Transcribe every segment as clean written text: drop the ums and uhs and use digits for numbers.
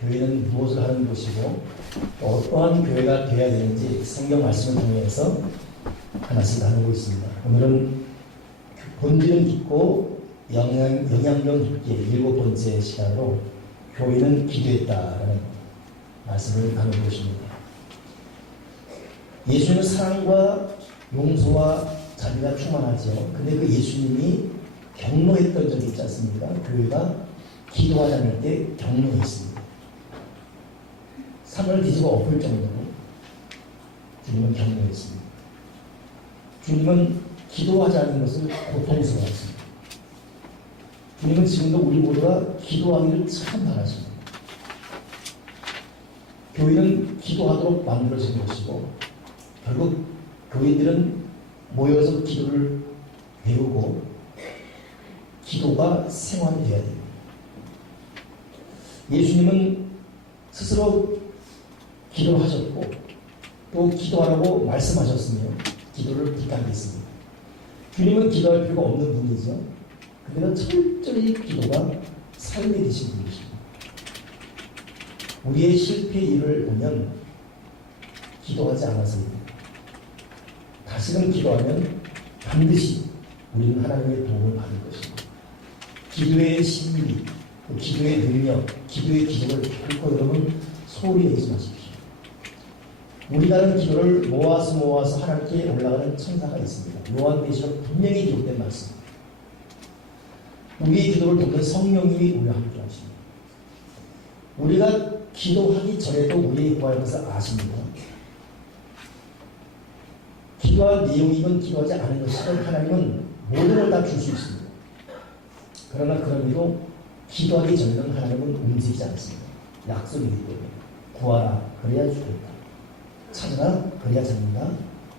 교회는 무엇을 하는 곳이고 또 어떠한 교회가 되어야 되는지 성경 말씀을 통해서 하나씩 나누고 있습니다. 오늘은 본질은 깊고 영향력 깊게 7번째 시간으로 교회는 기도했다라는 말씀을 나누고 있습니다. 예수님은 사랑과 용서와 자비가 충만하죠. 근데 그 예수님이 경로했던 적이 있지 않습니까? 교회가 기도하지 않을 때 경로했습니다. 산을 뒤집어 엎을 정도로 주님은 경로했습니다. 주님은 기도하지 않는 것을 고통스러워하십니다. 주님은 지금도 우리 모두가 기도하기를 참 바라십니다. 교회는 기도하도록 만들어진 것이고 결국 교인들은 모여서 기도를 배우고 기도가 생활이 되어야 됩니다. 예수님은 스스로 기도를 하셨고 또 기도하라고 말씀하셨으며 기도를 부탁했습니다. 주님은 기도할 필요가 없는 분이죠. 그러나 철저히 기도가 삶이 되신 분이십니다. 우리의 실패 일을 보면 기도하지 않아서입니다. 다시금 기도하면 반드시 우리는 하나님의 도움을 받을 것입니다. 기도의 신비, 기도의 능력, 기도의 기적을 결코 여러분 소홀히 여기지 마십시오. 우리가 하는 기도를 모아서 하나님께 올라가는 천사가 있습니다. 요한계시록 분명히 기록된 말씀입니다. 우리의 기도를 돕는 성령님이 우리와 함께 하십니다. 우리가 기도하기 전에도 우리의 구할 것을 아십니다. 기도할 내용이건 기도하지 않은 것이건 하나님은 모든 걸 다 줄 수 있습니다. 그러나 그런 의미로 기도하기 전에는 하나님은 움직이지 않습니다. 약속이기 때문에 구하라 그래야 주겠다. 찾으라 그래야 찾는다.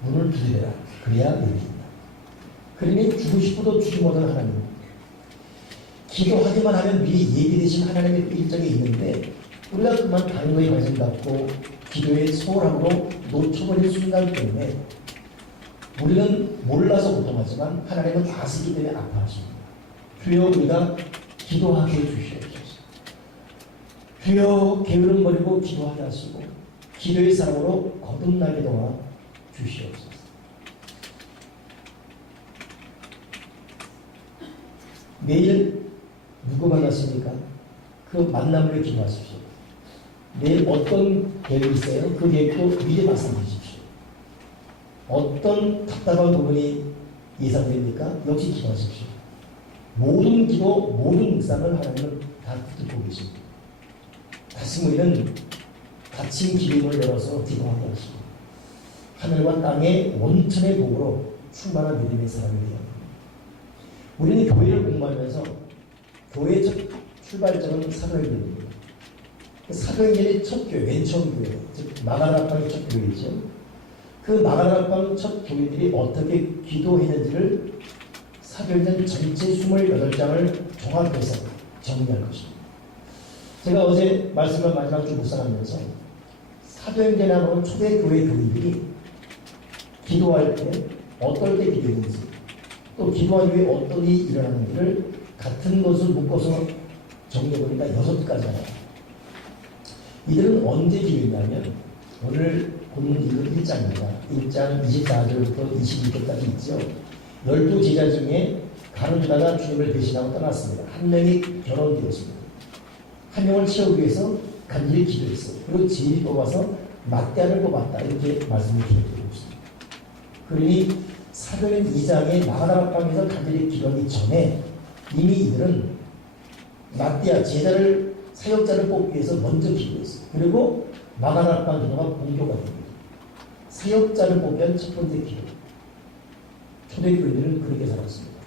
문을 두드려라 그래야 열린다. 그러니 주고 싶어도 주지 못하는 하나님. 기도하기만 하면 미리 예비되신 하나님의 일정이 있는데 우리가 그만 다른 거에 관심 갖고 기도의 소홀함으로 놓쳐버린 순간 때문에 우리는 몰라서 고통하지만 하나님은 아시기 때문에 아파하십니다. 주여 우리가 기도하게 해주시옵소서. 주여 게으름 버리고 기도하게 하시고 기도의 사람으로 거듭나게 도와 주시옵소서. 매일 누구 만났습니까? 그 만남을 위해 기도하십시오. 내일 어떤 계획이 있어요? 그 계획도 미리 말씀해 주십시오. 어떤 답답한 부분이 예상됩니까? 역시 기도하십시오. 모든 기도, 모든 묵상을 하나님은 다 듣고 계십니다. 다시 우리는 닫힌 기름을 열어서 기도하게 하시고 하늘과 땅의 원천의 복으로 충만한 믿음의 사람이 되어야 합니다. 우리는 교회를 공부하면서 교회의 첫 출발점은 사도행전입니다. 사도행전의 첫 교회, 맨 처음 교회, 즉 마가다락방의 첫 교회이죠. 그 마가다락방 첫 교회들이 어떻게 기도했는지를 사도행전 전체 28장을 종합해서 정리할 것입니다. 제가 어제 말씀을 마지막 주 묵상하면서 사도행전에 나오는 초대교회 교인들이 기도할 때 어떨 때 기도했는지 또 기도하기 위해 어떤 일이 일어나는지를 같은 것을 묶어서 정리해보니까 6가지잖아요. 이들은 언제 기도했냐면 오늘 본문 읽은 1장입니다. 1장 24절부터 22절까지 있죠. 12제자 중에 가룟유다가 주님을 배신하고 떠났습니다. 한 명이 결혼되었습니다. 한 명을 채우기 위해서 간절히 기도했어요. 그리고 지혜를 뽑아서 막대한을 뽑았다. 이렇게 말씀을 드리고 있습니다. 그러니 사도행 2장의 마가다락방에서 간절히 기도하기 전에 이미 이들은 막대한 제자를 사역자를 뽑기 위해서 먼저 기도했어요. 그리고 마가다락방 기도가 공교가 됩니다. 사역자를 뽑으면 첫 번째 기도. 초대교인들은 그렇게 살았습니다.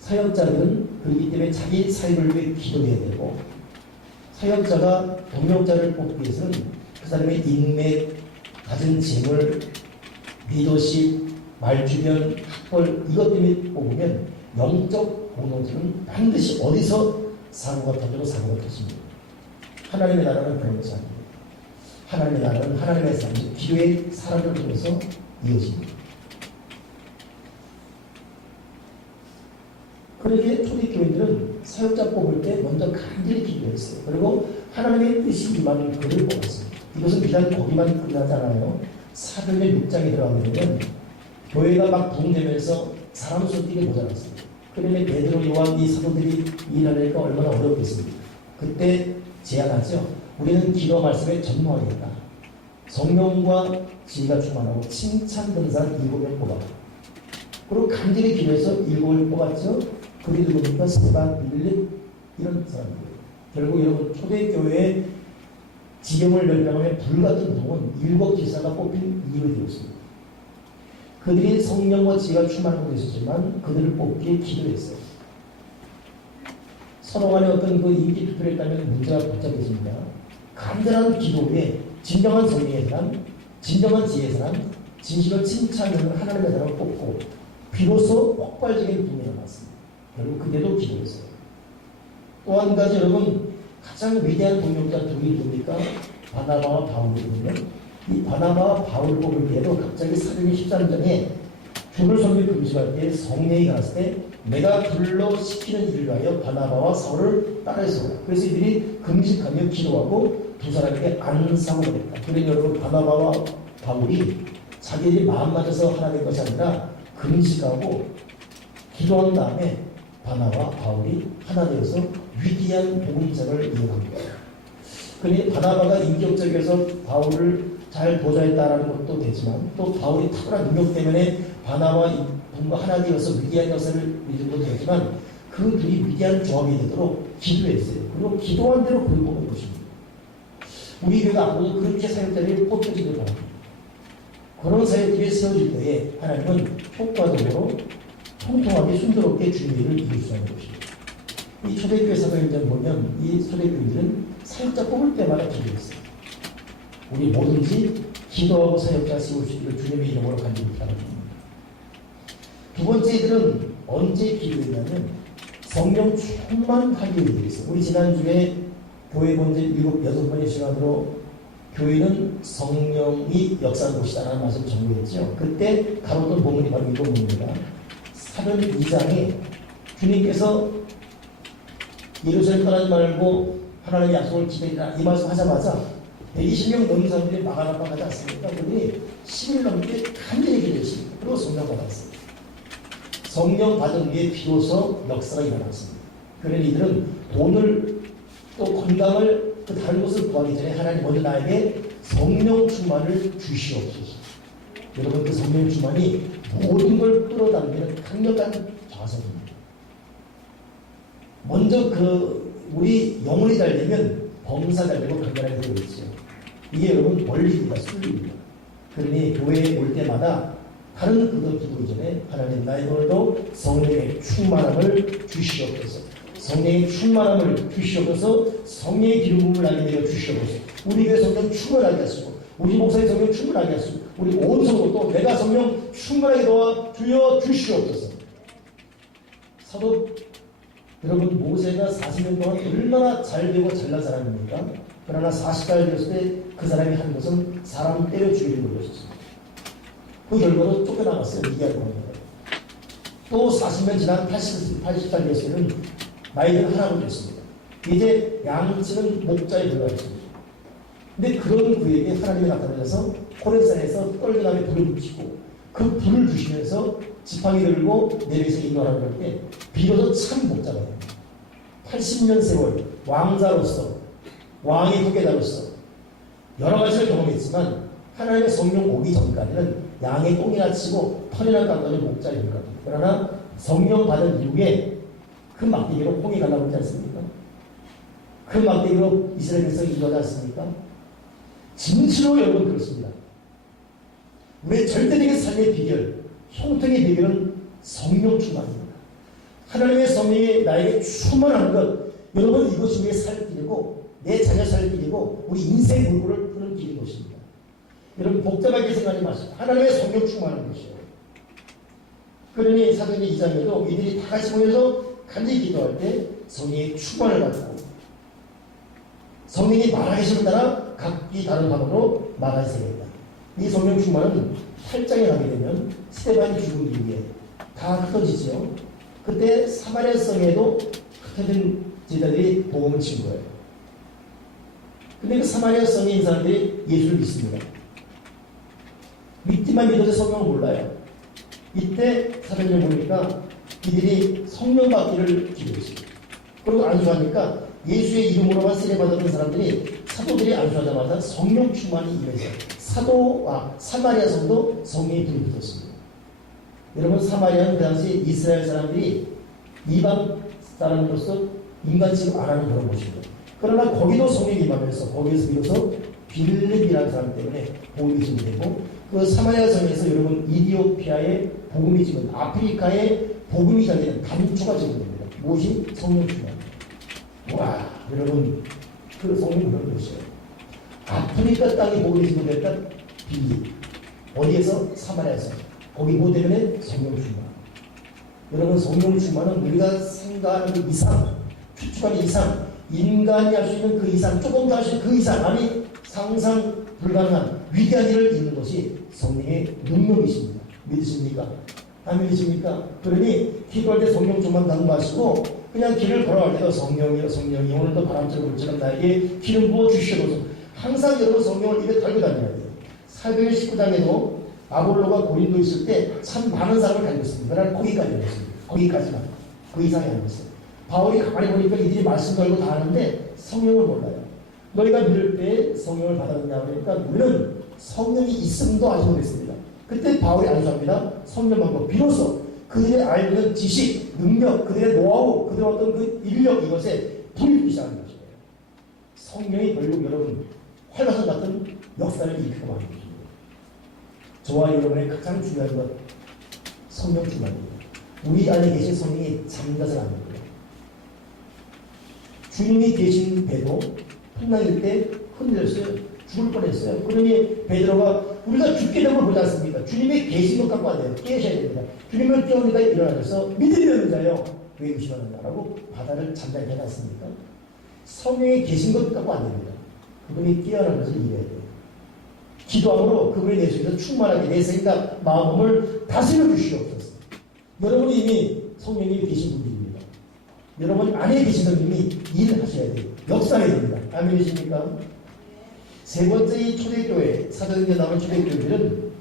사역자들은 그렇기 때문에 자기 사역을 위해 기도해야 되고 사역자가 동역자를 뽑기 위해서는 그 사람의 인맥, 가진 재물, 리더십, 말주변, 학벌 이것 때문에 뽑으면 영적 공동체는 반드시 어디서 사고가 터지고 사고가 터집니다. 하나님의 나라는 그런 것이 아닙니다. 하나님의 나라는 하나님의 삶, 기도의 사람을 통해서 이어집니다. 그렇게 초대교인들은 사역자 뽑을 때 먼저 간절히 기도했어요. 그리고 하나님의 뜻이 임하는 그를 뽑았습니다. 이것은 비단 거기만 끝나지 않아요. 사도행전 6장에 들어가게 되면 교회가 막 붕괴되면서 사람 손길이 모자랐습니다. 그러면 베드로, 요한 이 사도들이 일하니까 얼마나 어렵겠습니까? 그때 제안하죠. 우리는 기도 말씀에 전무하겠다. 성령과 지혜가 충만하고 칭찬되는 사람 7명 뽑아. 그리고 간절히 기도해서 7을 뽑았죠. 그들이 누굽니까? 스테반, 빌립 이런 사람들이에요. 결국 여러분 초대교회의 지경을 멸망하며 불같은 동은 7 기사가 뽑힌 이유가 되었습니다. 그들이 성령과 지혜가 충만하고 있었지만 그들을 뽑기에 기도했어요. 서로 간에 어떤 그 인기 투표를 했다면 문제가 복잡해집니다. 간절한 기도에 진정한 성령의 사람, 진정한 지혜의 사람, 진실을 칭찬하는 하나님의 사람을 뽑고 비로소 폭발적인 붐이 일어났습니다. 결국 그때도 기도했어요. 또 한 가지 여러분 가장 위대한 동역자 둘이 누굽니까? 바나바와 바울이거든요. 이 바나바와 바울을 뽑을 때에도 갑자기 사도행전 13장에 주를 섬길 금식할 때 성령이 갔을 때 내가 불러 시키는 일을 위하여 바나바와 사울을 따라서 그래서 이들이 금식하며 기도하고 두 사람에게 안상을 했다. 그러니 여러분 바나바와 바울이 자기들이 마음 맞아서 하나 된 것이 아니라 금식하고 기도한 다음에 바나바와 바울이 하나 되어서 위대한 복음장을 이어갑니다. 그러니 바나바가 인격적이어서 바울을 잘 보좌했다라는 것도 되지만 또 바울이 탁월한 능력 때문에 바나바와 분과 하나 되어서 위대한 역사를 이루는 것도 되지만 그 둘이 위대한 조합이 되도록 기도했어요. 그리고 기도한 대로 그를 뽑은 것입니다. 우리 교회가 앞으로도 그렇게 사역자들이 뽑혀지길 바랍니다. 그런 사역들이 세워질 때에 하나님은 효과적으로 통통하게 순조롭게 주님의 일을 이룰 수 있는 것입니다. 이 초대교회 사도행전 보면 이 초대교회들은 사역자 뽑을 때마다 기도했어요. 우리 뭐든지 기도하고 사역자 세울 수 있기를 주님의 이름으로 간절히 바랍니다. 두 번째 이들은 언제 기도했냐면 성령 충만하게 기도했어요. 우리 지난주에 교회 본질 6번의 시간으로 교회는 성령이 역사하는 곳이다라는 말씀을 전부했죠. 그때 다뤘던 본문이 바로 이 본문입니다. 사도행전 2장에 주님께서 예루살렘 떠나지 말고 하나님의 약속을 기다리라 이 말씀 하자마자 20명 넘는 사람들이 마가다방하지 않습니까? 그들이 10일 넘게 간절히 기도했습니다. 그리고 성령 받았어요. 성령 받은 뒤에 비로소 역사가 일어났습니다. 그러니 이들은 돈을 또 건강을 그 다른 것을 구하기 전에 하나님 먼저 나에게 성령 충만을 주시옵소서. 여러분 그 성령 충만이 모든 걸 끌어당기는 강력한 자성입니다. 먼저 우리 영혼이 잘 되면 범사 잘 되고 건강하게 되고 있어요. 이게 여러분 원리입니다. 순리입니다. 그러니 교회에 올 때마다 다른 그것 기도 이전에 하나님 나의 오늘도 성령의 충만함을 주시옵소서. 성령의 충만함을 주시옵소서. 성령의 기름부음을 나게 내려 주시옵소서. 우리 교회 성령 충만하게 하시고 우리 목사의 성령 충만하게 하시고 우리 온 성도 또 내가 성령 충만하게 도와 주여 주시옵소서. 사도 여러분 모세가 40년 동안 얼마나 잘되고 잘난 사람입니까? 그러나 40살 되었을 때 그 사람이 한 것은 사람 때려 죽이는 것이었습니다. 그 결과로 쫓겨나갔어요. 미디안 공화국으로. 또 40년 지난 80살 되었을 때는 나이는 하나로 됐습니다. 이제 양치는 목자에 들어가있습니다. 근데 그런 그에게 하나님이 나타나셔서 호렙산에서 떨기나무에 불을 붙이고 그 불을 주시면서 지팡이 들고 내려서 인도하라고 할 때 비로소 참 목자가 됩니다. 80년 세월 왕자로서 왕의 후계자로서 여러 가지를 경험했지만 하나님의 성령 오기 전까지는 양의 똥이나 치고 털이나 깎아는 목자인 것 같아요. 그러나 성령 받은 이후에 그 막대기로 홍해 가려고 하지 않습니까? 그 막대기로 이스라엘 백성이 인도하지 않습니까? 진실로 여러분 그렇습니다. 우리의 절대적인 삶의 비결, 형통의 비결은 성령 충만입니다. 하나님의 성령이 나에게 충만한 것, 여러분 이것이 우리의 살길이고 내 자녀 살길이고 우리 인생 물꼬를 푸는 길인 것입니다. 여러분 복잡하게 생각하지 마시고 하나님의 성령 충만한 것이에요. 그러니 사도행전 2장에도 이들이 다 같이 모여서 간절히 기도할 때 성령의 충만을 받고 성령이 말하기를 따라 각기 다른 방법으로 말하게 됩니다. 이 성령 충만은 8장에 가게 되면 스데반이 죽은 이후에 다 흩어지죠. 그때 사마리아 성에도 찾은 제자들이 복음을 친 거예요. 근데 그 사마리아 성에 있는 사람들이 예수를 믿습니다. 믿기만 믿어도 성경을 몰라요. 이때 사도행전 보니까 이들이 성령 받기를 기도했어요. 그리고 안수하니까 예수의 이름으로만 세례받았던 사람들이 사도들이 안수하자마자 성령 충만이 임해서 사도와 사마리아 성도 성령이 불이 붙었습니다. 여러분, 사마리아는 그 당시 이스라엘 사람들이 이방 사람으로서 인간 취급 안 하는 그런 곳입니다. 그러나 거기도 성령이 임하면서 거기에서 비로소 빌립이라는 사람 때문에 복음이 증되고, 그 사마리아 성에서 여러분 이디오피아의 복음이 지금 아프리카의 복음이 전되는 단초가 증됩니다. 무엇이? 성령 충만. 와, 여러분, 그 성령 그런 것이에요. 아프리카 땅이 복음이 증됐다. 빌립. 어디에서? 사마리아에서. 거기 뭐 때문에? 성령 충만. 여러분, 성령 충만은 우리가 생각하는 그 이상, 추측하는 이상, 인간이 할 수 있는 그 이상, 조금 더 할 수 있는 그 이상, 아니 상상 불가능한 위대한 일을 이루는 것이 성령의 능력이십니다. 믿으십니까? 안 믿으십니까? 그러니 기도할 때 성령 좀만 낭비하시고 그냥 길을 걸어갈 때도 성령이여 성령이 오늘도 바람처럼 불처럼 나에게 기름 부어 주시옵소서. 항상 여러분 성령을 입에 달고 다녀야 돼요. 사도행 19장에도 아볼로가 고린도 있을 때 참 많은 사람을 가졌습니다. 그러나 거기까지는 했습니다. 거기까지만. 그 이상이 아니었어요. 바울이 가만히 보니까 이들이 말씀 걸고 다 하는데 성령을 몰라요. 너희가 믿을 때 성령을 받았느냐 그러니까 우리는 성령이 있음도 알지 못했습니다. 그때 바울이 안수합니다. 성령 방법. 비로소 그들의 알는 지식, 능력, 그들의 노하우, 그들의 어떤 그 인력, 이것에 불이 붙기 시작하는 것이에요. 성령이 결국 여러분 활화산 같은 역사를 일으키고 마는 것입니다. 저와 여러분의 가장 중요한 것 성령 충만입니다. 우리 안에 계신 성령이 잠가서 안 됩니다. 주님이 계신 배도 풍랑일 때 흔들렸어요. 죽을 뻔했어요. 그러니 베드로가 우리가 죽게 되면 보지 않습니까? 주님이 계신 것 갖고 안 돼요. 깨셔야 됩니다. 주님을 깨우니까 일어나셔서 믿으려는 자요. 왜 의심하느냐라고 바다를 잠잠케 해놨습니까? 성령이 계신 것 갖고 안 됩니다. 그분이 깨어나는 것을 이해해야 돼요. 기도함으로 그분이 내 속에서 충만하게 내 생각, 마음을 다스려 주시옵소서. 여러분이 이미 성령이 계신 분들입니다. 여러분 안에 계신 성령이 일을 하셔야 돼요. 역사해야 됩니다. 아멘이십니까? 세 번째 이 초대교회, 사도행전에 나오는 초대교회들은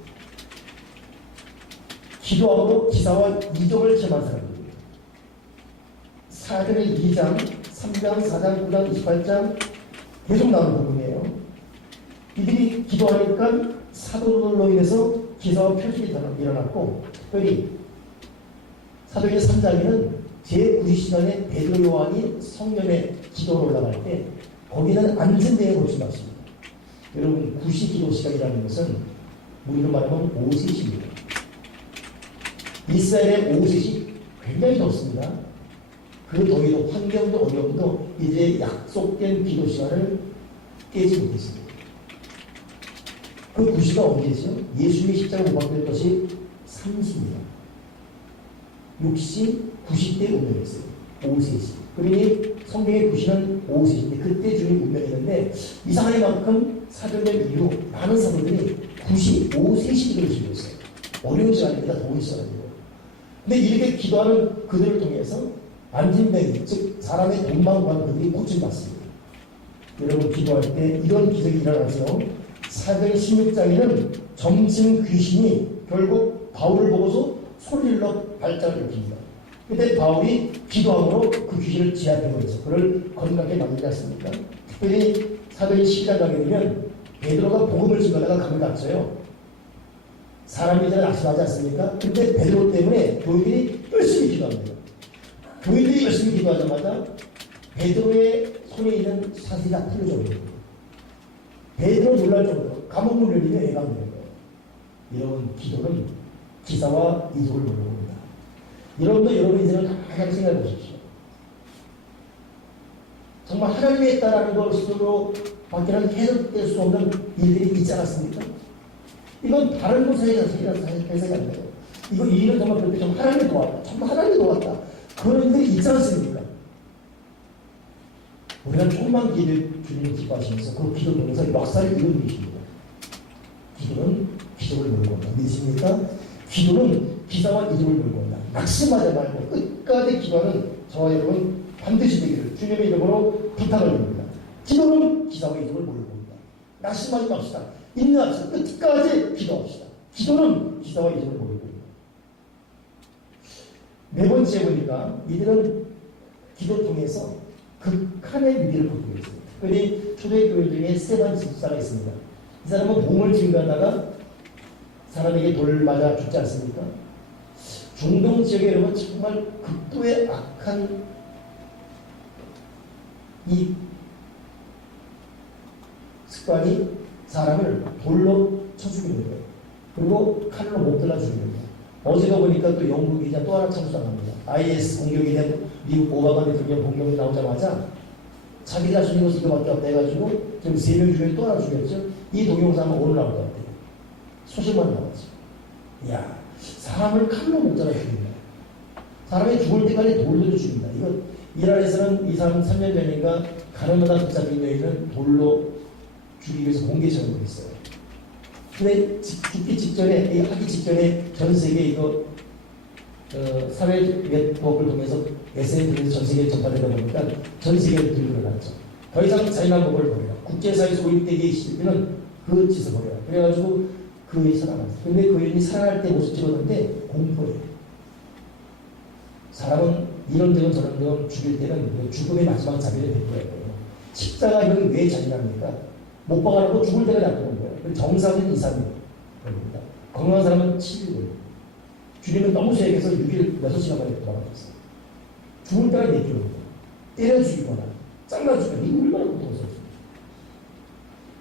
기도함으로 기사와 이적을 체험한 사람들입니다. 사도행 2장, 3장, 4장, 9장, 28장 계속 나오는 부분이에요. 이들이 기도하니까 사도들로 인해서 기사와 표적이 일어났고, 특별히 사도행전 3장에는 제9시간에 베드로 요한이 성전에 기도로 올라갈 때 거기는 안전대에 고침받습니다. 여러분 9시 기도 시간이라는 것은 우리로 말하면 오셋입니다. 이스라엘의 오셋이 굉장히 덥습니다. 그 더위도 환경도 어려움도 이제 약속된 기도 시간을 깨지 못했습니다. 그 9시가 언제죠? 예수님의 십자가 못 박힐 것이 3시입니다. 6시, 9시 때 운명했어요. 오후 3시. 그러니 성경의 9시는 오후 3시인데 그때 주님 운명했는데 이상한 만큼 사도된 이후 많은 사도들이 9시, 오후 3시 기도를 지냈어요. 어려운 시간입니다. 더운 시간이고. 근데 이렇게 기도하는 그들을 통해서 안진뱅이, 즉 사람의 동방관 그들이 고침받습니다. 여러분 기도할 때 이런 기적이 일어나서 사도행 16장에는 점진 귀신이 결국 바울을 보고서 소리를 넣어 발작을 일으킵니다. 그때 바울이 기도함으로 그 귀신을 제압해버려서 그를 건강하게 만들지 않습니까? 특별히 사도행 12장 가게 되면 베드로가 복음을 전하다가 감을 닥쳐요. 사람이 잘 낙심하지 않습니까? 근데 베드로 때문에 교인들이 열심히 기도합니다. 교인들이 열심히 기도하자마자 베드로의 손에 있는 사슬이 다 풀려져 버립니다. 베드로 놀랄 정도로 감옥문 열리며 애가 되는 거예요. 이런 기도는 기사와 이적을 물어봅니다. 여러분도 여러분 인생을 가만히 생각해 보십시오. 정말 하나님에 있다라는 것으로 밖에는 해석될 수 없는 일들이 있지 않았습니까? 이건 다른 곳에 해석이 안 돼요. 이 일은 정말 그렇게 정말 하나님이 도왔다. 정말 하나님이 도왔다. 그런 일들이 있지 않습니까? 우리가 조금만 주님을 기뻐하시면서 그 기도 통해서 역사를 이루는 것입니다. 기도는 기적을 몰고 온다. 믿으십니까? 기도는 기사와 이적을 몰고 온다. 낙심하지 말고 끝까지 기도하는 저와 여러분 반드시 되기를 주님의 이름으로 부탁을 드립니다. 기도는 기사와 이름을 모여봅니다. 낙심하지 맙시다. 인내합시다. 끝까지 기도합시다. 기도는 기사와 이름을 모여봅니다. 네 번째 보니까 이들은 기도 통해서 극한의 위기를 극복했습니다. 특별히 초대교회 중에 스테반 집사가 있습니다. 이 사람은 몸을 증거하다가 사람에게 돌을 맞아 죽지 않습니까? 중동 지역에 이르면 정말 극도의 악한 이 습관이 사람을 돌로 쳐 죽이는 거예요. 그리고 칼로 못 잘라 죽이는 거예요. 어제가 보니까 또 영국 기자 또 하나 참수당합니다. IS 공격에 대한 미국 오바마 대통령 공격이 나오자마자 자기 자신이 이거밖에 없다 해가지고 지금 3명 중에 또 하나 죽였죠. 이 동영상은 오늘 나올 것 같아요. 소식만 나왔죠. 이야, 사람을 칼로 못 잘라 죽인다. 사람이 죽을 때까지 돌로 죽인다. 이거 이란에서는 2, 3년 전인가 가나다 붙잡힌 여인은 돌로 죽이기 위해서 공개 처형을 했어요. 근데 죽기 직전에, 하기 직전에 전 세계 이거 사회 네트워크를 통해서 SNS에서 전 세계에 전파되다 보니까 전 세계에 들고 났죠. 더 이상 잔인한 법을 버려라. 국제사회에서 고립되기에 시비는 그 짓을 버려라. 그래가지고 그 여인이 살아났어요. 근데 그 여인이 살아날 때 모습 찍었는데 공포예요. 사람은 이런 데는 저런 데는 죽일 때는 죽음의 마지막 자비를 베풀어야 돼요. 십자가는 왜 잔인합니까? 못 박아놓고 죽을 때가 놔두는 거예요. 정상은 2, 3일 걸립니다. 건강한 사람은 7일 걸립니다. 주님은 너무 세게서 6일, 6시간 만에 돌아가셨어요. 죽을 때가 내키는 때려 죽이거나 잘라 죽이거나 이거 얼마나 고통스럽습니까?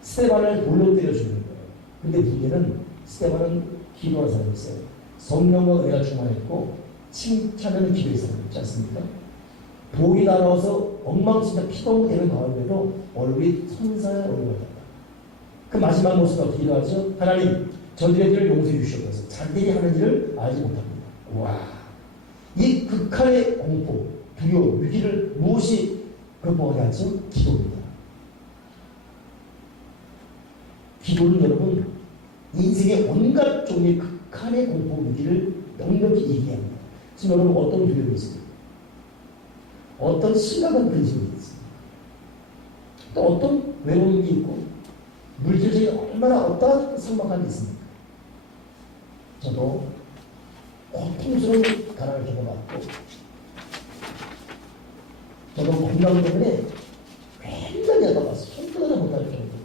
스테반을 돌로 때려 죽이는 거예요. 근데 문제는 스테반은 기도하는 사람이 있어요. 성령과 은혜가 충만했고 칭찬하는 기도의 사람이 있지 않습니까? 독이 날아와서 엉망진창 피똥 되는 가운데도 얼굴이 천사의 얼굴을 탔다. 그 마지막 모습이 어떻게 일어나죠? 하나님, 저들의 일을 용서해 주시옵소서. 자기들이 하는 일을 알지 못합니다. 와, 이 극한의 공포, 두려움, 위기를 무엇이 극복하게 하죠? 기도입니다. 기도는 여러분, 인생의 온갖 종류의 극한의 공포, 위기를 넉넉히 얘기합니다. 지금 여러분 어떤 두려움이 있습니까? 어떤 심각한 근심이 있습니다. 또 어떤 외로움이 있고 물질적인 얼마나 어떠한 상막함이 있습니까? 저도 고통스러운 가난을 겪어봤고 저도 건강 때문에 굉장히 아파봤어요. 손등하지 못할 정도.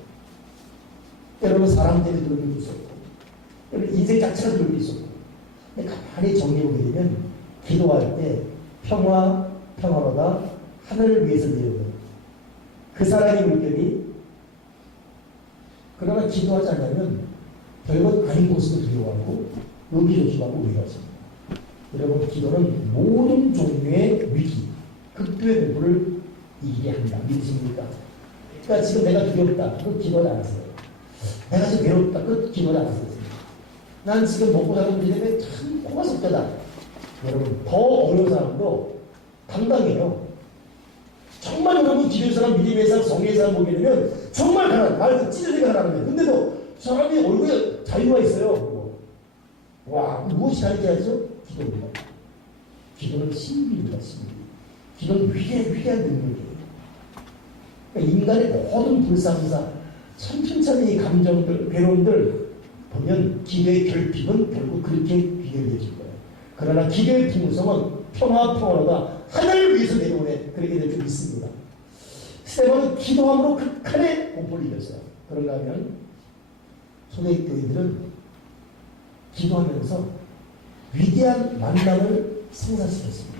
때로는 사람 때문에 들고 있었고 때로는 인생 자체가 들고 있었고 근데 가만히 정리해보게 되면 기도할 때 평화로다 하늘을 위해서 내려오는 그 사랑의 물결이 그러나 기도하지 않으면 별것 아닌 곳으로 두려워하고 의기소침하고 외로워집니다. 여러분 기도는 모든 종류의 위기, 극도의 공포를 이기게 합니다. 믿으십니까? 그러니까 지금 내가 두렵다. 그거 기도하지 않았어요. 내가 지금 외롭다. 그거 기도하지 않았어요. 난 지금 먹고 사는 문제 때문에 참 코가 썩다다. 여러분 더 어려운 사람도 당당해요. 정말 여러분 기도의 사람, 믿음의 사람, 성의의 사람 보게 되면 정말 가난, 말 찢어지게 가난해요. 근데도 사람이 얼굴에 자유가 있어요. 와, 무엇이 다르게 하죠? 기도입니다. 기도는 신비입니다. 신비. 기도는 위대한 능력이에요. 그러니까 인간의 모든 불상사, 천천히 감정들, 괴로움들 보면 기도의 결핍은 결국 그렇게 비교해질 거예요. 그러나 기도의 풍성은 평화가 하늘을 위해서 내려오네. 그렇게 될 줄 믿습니다. 스테반은 기도함으로 극한의 공포를 이겼어요. 그런가 하면 초대교인들은 기도하면서 위대한 만남을 생산시켰습니다.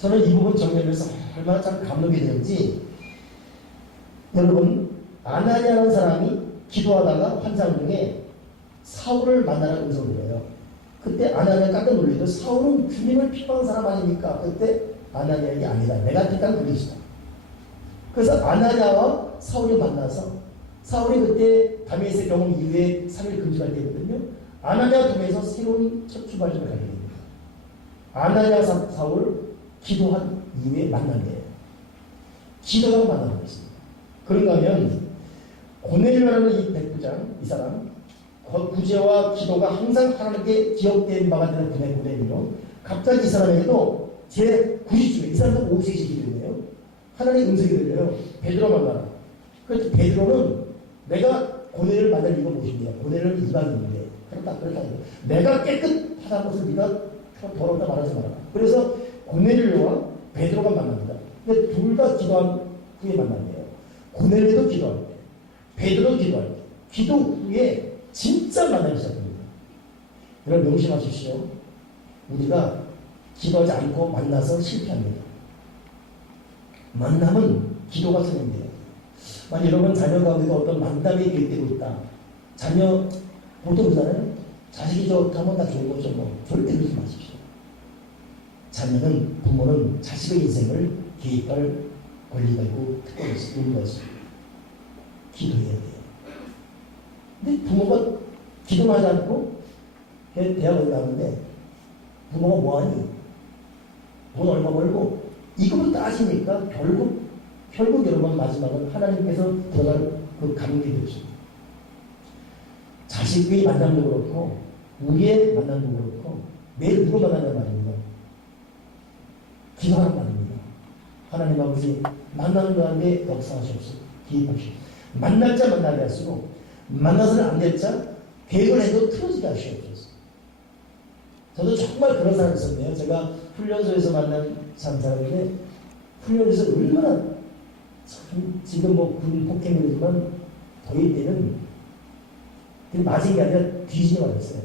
저는 이 부분 정리하면서 얼마나 참 감동이 되는지 여러분 아나니아라는 사람이 기도하다가 환상 중에 사울을 만나는 음성을 들어요. 그때 아나니아가 깜짝 놀라죠. 사울은 주님을 핍박한 사람 아닙니까? 그때 아나니아가 아니다. 내가 핍박한 그리스다. 그래서 아나니아와 사울이 만나서 사울이 그때 다메섹 경험 이후에 3일 금식할 때거든요. 아나니아 통해서 새로운 첫 출발점을 가게 됩니다. 아나니아 사울 기도한 이후에 만난 거예요. 기도하고 만나는 것입니다. 그런가 하면 고넬료라는 이 백부장, 이 사람 구제와 기도가 항상 하나님께 기억된 바가 되는 고넬료 갑자기 이 사람에게도 제 90중에 이 사람도 5세시 기도네요. 하나님 음성이 들려요. 베드로 만나라. 그래서 베드로는 내가 고넬을 만날 이유가 무엇입니까? 고넬은 이방인인데 그렇다. 내가 깨끗하다는 것을 네가 더럽다 말하지 마라. 그래서 고넬료와 베드로가 만납니다. 근데 둘 다 기도한 후에 만났네요. 고넬료도 기도할 때, 베드로도 기도할 때, 기도 후에 진짜 만나기 시작합니다. 여러분 명심하십시오. 우리가 기도하지 않고 만나서 실패합니다. 만남은 기도가 선행돼요. 만약 여러분 자녀 가운데도 어떤 만남이 계획되고 있다. 자녀 보통 그러잖아요. 자식이 좋다면 다 좋은 거죠. 뭐 절대 그러지 마십시오. 자녀는 부모는 자식의 인생을 계획할 권리가 있고 특권이 있는 것입니다. 기도해야 돼요. 근데 부모가 기도만 하지 않고 대학을 가는데 부모가 뭐하니? 돈 얼마 벌고 이것부터 따지니까 결국 여러분 마지막은 하나님께서 들어갈 그 감격이 되십니다. 자식의 만남도 그렇고 우리의 만남도 그렇고 매일 누구 만나는 말입니다. 기도하는 말입니다. 하나님 아버지 만나는 가운데 역사하시옵소서. 기입하시옵소서. 만날 자 만나게 하시고 만나서는 안 될 자 계획을 해도 틀어지게 하시옵소서. 저도 정말 그런 사람이 있었네요. 제가 훈련소에서 만난 사람인데 훈련소에서 얼마나 지금 뭐 군 폭행이지만 더위 때는 맞은 게 아니라 뒤지게 맞았어요.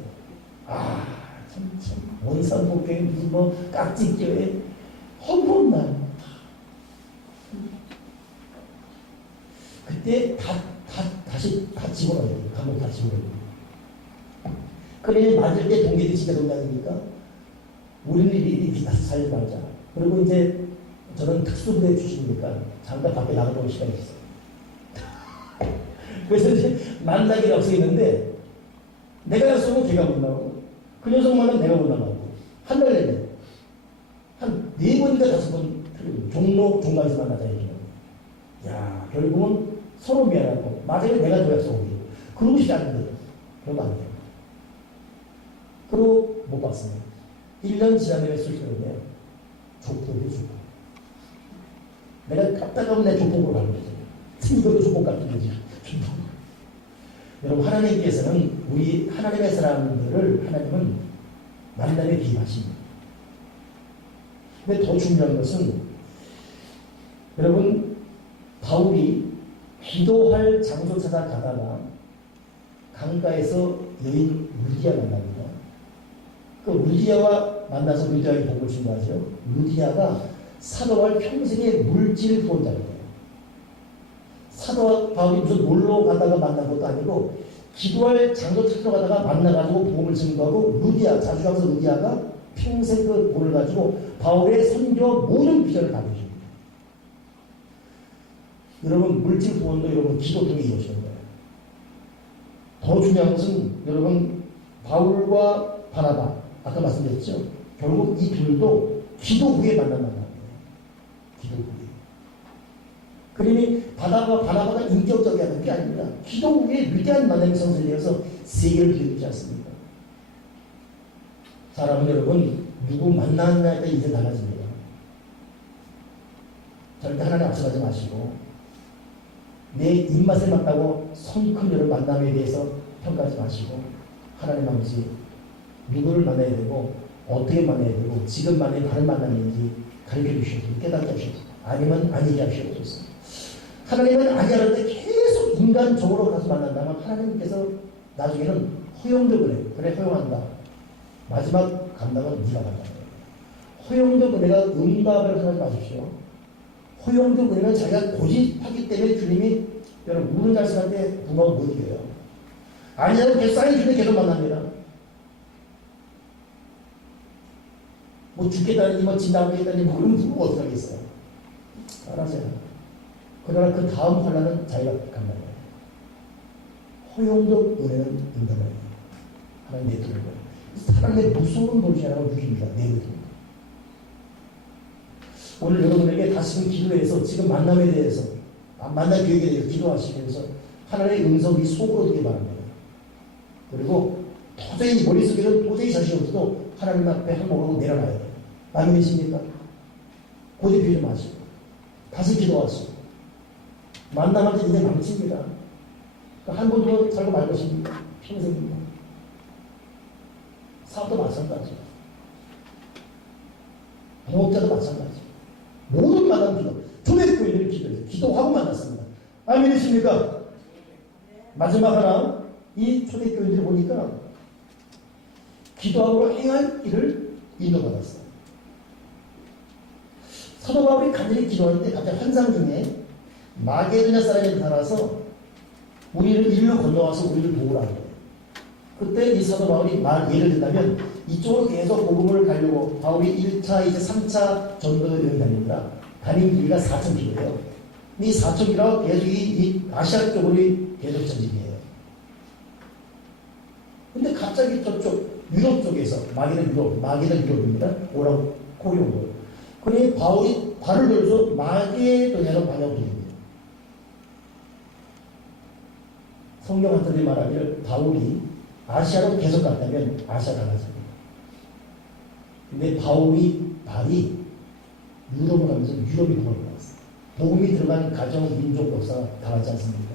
참 원산 폭행 무슨 뭐 깍지 껴에 허무한 날. 그때 다시 집어넣어야 돼요. 감옥 다 집어넣어야 돼요. 그래 맞을 때 동기들이 진짜 동작이니까 우리는 이리 다시 살지 말자. 그리고 이제 저는 특수부대 출신이니까 잠깐 밖에 나가보는 시간이 있어요. 그래서 이제 만나기를 약속했는데 내가 약속은 걔가 못 나가고 그 녀석 만나면 내가 못 나가고 한 달 내내 한 4번인가 5번 종로 종가에서 만나자 얘기는. 야 결국은 서로 미안하고 마지막에 내가 더 약속을 해요. 그러고 싶지 않은데 그러면 안 돼요. 그리고 못 봤습니다. 1년 지난 후에 술집을 해요. 족보를 주고 내가 답답하면 내 족보로 가는 거죠. 이것도 족보 같은 거지. 여러분 하나님께서는 우리 하나님의 사람들을 하나님은 만남에 기입하십니다. 근데 더 중요한 것은 여러분 바울이 기도할 장소 찾아가다가 강가에서 여인 루디아 만납니다. 그 루디아와 만나서 루디아에게 복을 증거하죠. 루디아가 사도 바울 평생의 물질 후원자입니다. 사도 바울이 무슨 놀러 가다가 만난 것도 아니고 기도할 장소 찾으러 가다가 만나가지고 복음을 증거하고 루디아, 자주 가서 루디아가 평생 그 복을 가지고 바울의 선교와 모든 비전을 다 보십니다. 여러분 물질 후원도 여러분 기도 통해 이루어지는 거예요. 더 중요한 것은 여러분 바울과 바나바 아까 말씀드렸죠. 결국 이 둘도 기도 후에 만난 만남이에요. 기도 후에. 그러니 바나바가 인격적이야 하는 게 아닙니다. 기도 후에 위대한 만남이 성사되어서 세계를 뒤덮지 않습니까? 사람은 여러분 누구 만나느냐에 따라 인생 달라집니다. 절대 하나님 앞서가지 마시고 내 입맛에 맞다고 성큰 여러 만남에 대해서 평가하지 마시고 하나님 아버지 누구를 만나야 되고 어떻게 만나야 되고 지금 만나야 다른 만남인지 가르쳐 주시옵소서. 깨닫게 하시옵소서. 아니면 아니게 하시옵소서. 하나님은 아니하는데 계속 인간적으로 가서 만난다면 하나님께서 나중에는 허용도 그래 허용한다. 마지막 감당은 네가 간다. 허용도 은혜가 응답을 생각하지 마십시오. 허용도 은혜는 자기가 고집하기 때문에 주님이 여러분 우는 자식할 때 부모가 못 이겨요. 아니라고 계속 쌓인 주님이 계속 만납니다. 뭐 죽겠다니 뭐 진단하겠다니 뭐 그런 부모가 어떻게 하겠어요. 알아서요. 그러나 그 다음 환란은 자기가 간다는 거예요. 허용도 은혜는 응답을 해요. 하나님 내두는 거예요. 사람의 무서운 본시라고 느낍니다. 내두는 오늘 여러분에게 다시금 기도해서 지금 만남에 대해서 만남 계획에 대해서 기도하시면서 하나님의 음성이 속으로 듣기 바랍니다. 그리고 도저히 머릿속에는 도저히 자신 없어도 하나님 앞에 항목하고 내려놔야 돼요. 아멘이십니까? 고집 피우지 마시고 다시 기도하시고 만나면 인생 망칩니다. 한 번도 살고 말 것입니다. 평생입니다. 사업도 마찬가지. 동업자도 마찬가지. 모든 만남 기도. 초대교인들이 기도해서 기도하고 만났습니다. 아멘이십니까? 마지막 하나, 이 초대교인들이 보니까 기도하고 행할 길을 인도받았어요. 사도 바울이 간절히 기도하는데 갑자기 환상 중에 마게도냐 사람이 나타나서 우리를 일로 건너와서 우리를 도우라는 거예요. 그때 이 사도 바울이 예를 든다면 이쪽으로 계속 복음을 가려고 바울이 1차, 이제 3차 전도 여행 다닙니다. 다닌 길이가 4,000km예요. 이 4,000km가 계속 이 아시아 쪽으로 계속 전진이에요. 근데 갑자기 저쪽 유럽 쪽에서 마게도 유럽입니다. 오라고 콜이 온 거예요. 그러니 바울이 발을 들어서 마게도냐로 방향을 돌립니다. 성경한테 말하기를 바울이 아시아로 계속 갔다면 아시아 가가지고. 근데 바울이 발이 유럽을 가면서 유럽이 복음을 받았어요. 복음이 들어간 가정, 민족, 역사가 다르지 않습니까?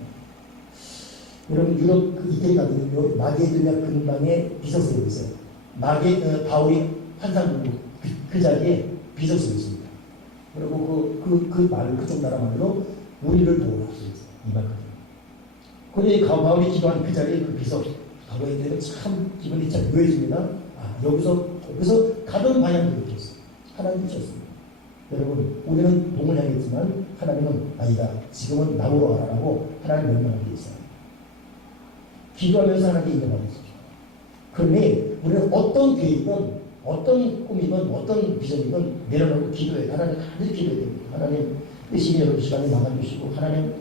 여러분 유럽 그 이태리 같은 마게도냐 근방에 비석석이 있어요. 바울이 환상 보고 그 자리에 비석석이 있습니다. 그리고 그 말을 그쪽 나라 말로 우리를 도우라 이 말까지. 그런데 바울이 기도한 그 자리에 그 비석 가고 있는데 참 기분이 참 묘해집니다. 여기서 가던 방향도 이렇게 있어요. 하나님이 쳤습니다. 여러분 우리는 동을 향했지만 하나님은 아니다. 지금은 나무로 가라라고 하나님 명령하고 있어요. 기도하면서 하나님께 인정받으십시오. 그러니 우리는 어떤 계획이든 어떤 꿈이든 어떤 비전이든 내려놓고 기도해요. 하나님 간절히 기도해야 됩니다. 하나님 뜻이 여러분 시간을 막아주시고 하나님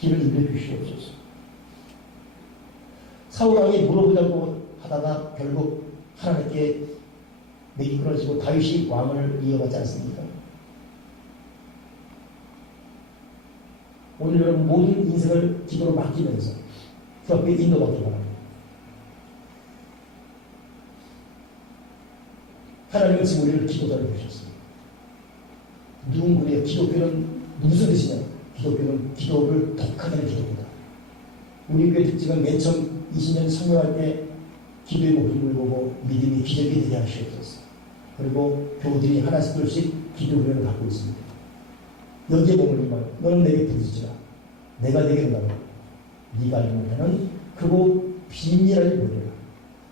길을 인도해주시옵소서. 사울왕이 물어보자고 하다가 결국 하나님께 맥이 끊어지고 다윗이 왕을 이어가지 않습니까? 오늘 여러분 모든 인생을 기도로 맡기면서 그 앞에 인도받기 바랍니다. 하나님은 지금 우리를 기도자로 주셨습니다. 누군가의 기독교는 무슨 뜻이냐? 기독교는 기도를 독하다는 기도입니다. 우리 교회 특징은 맨 처음 20년 성령할 때 기도의 목숨을 보고 믿음이 기적이 되게 하시옵소서. 그리고 교우들이 하나씩 둘씩 기도 훈련을 갖고 있습니다. 여기에 머물리면 너는 내게 부르짖으라. 내가 내게 응하라. 네가 알지 못하는 그곳 비밀을 보여라.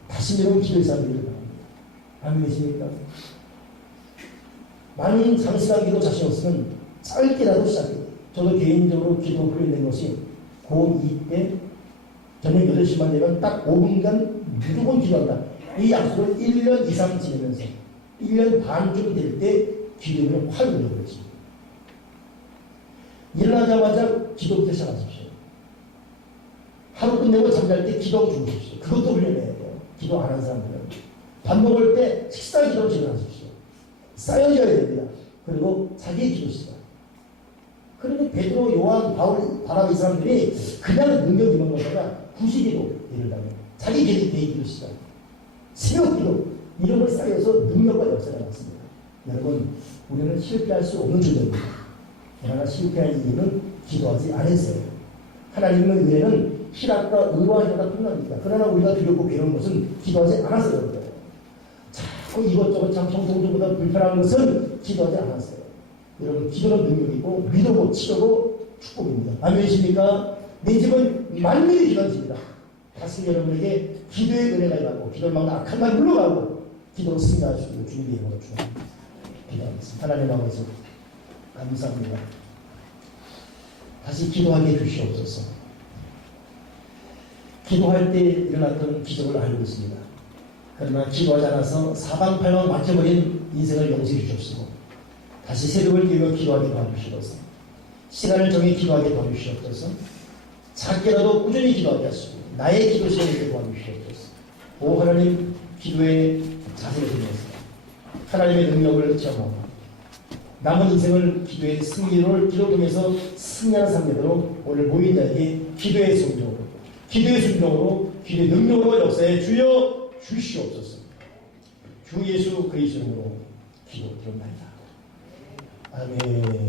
다시 여러분 기도의 사람들이 바랍니다. 아멘이십니까? 많은 장시간 기도 자신 없으면 짧게라도 시작해요. 저도 개인적으로 기도 훈련된 것이 고2 때 저녁 8시만 되면 딱 5분간 무조건 기도한다. 이 약속을 1년 이상 지내면서 1년 반쯤 될 때 기도를 확 올려버렸습니다. 일어나자마자 기도부터 시작하십시오. 하루 끝내고 잠잘 때 기도하고 주무십시오. 그것도 훈련해야 돼요. 기도 안 하는 사람들은. 밥 먹을 때 식사 기도를 진행하십시오. 쌓여져야 됩니다. 그리고 자기의 기도 시간. 그런데 베드로, 요한, 바울, 바나바 이 사람들이 그냥 능력 이런 것보다 구시기도 예를 들면 자기 대기도 시간, 새벽기도 이런 걸 쌓여서 능력과 역사가 났습니다. 여러분 우리는 실패할 수 없는 존재입니다. 그러나 실패한 이유는 기도하지 않았어요. 하나님의 은혜는 희락과 의와 희락과 끝납니다. 그러나 우리가 두렵고 괴로운 것은 기도하지 않아서 그런 거예요. 자꾸 이것저것 참 성성조보다 불편한 것은 기도하지 않았어요. 여러분 기도는 능력이고 믿음고 치료고 축복입니다. 아멘이십니까? 내 집은 만민이 기도한 집이다. 다시 여러분에게 기도의 은혜가 임하고 기도를 막는 악한 말 물러가고 기도로 승리하시고 주님의 이름으로 축원합니다. 기도하겠습니다. 하나님 아버지 감사합니다. 다시 기도하게 해주시옵소서. 기도할 때 일어났던 기적을 알고 있습니다. 그러나 기도하지 않아서 사방팔방 막혀버린 인생을 용서해 주셨고 다시 새벽을 깨워 기도하게 도와주시옵소서. 시간을 정해 기도하게 도와주시옵소서. 작게라도 꾸준히 기도하게 하시고 나의 기도 시간을 도와주시옵소서. 오 하나님 기도의 자세를 들면서 하나님의 능력을 체험하고 남은 인생을 기도의 승리를 기도하면서 승리하는 삶으로 오늘 모인 자에게 기도의 순종으로 기도의 능력으로 역사에 주여 주시옵소서. 주 예수 그리스도로 기도드립니다. 아멘.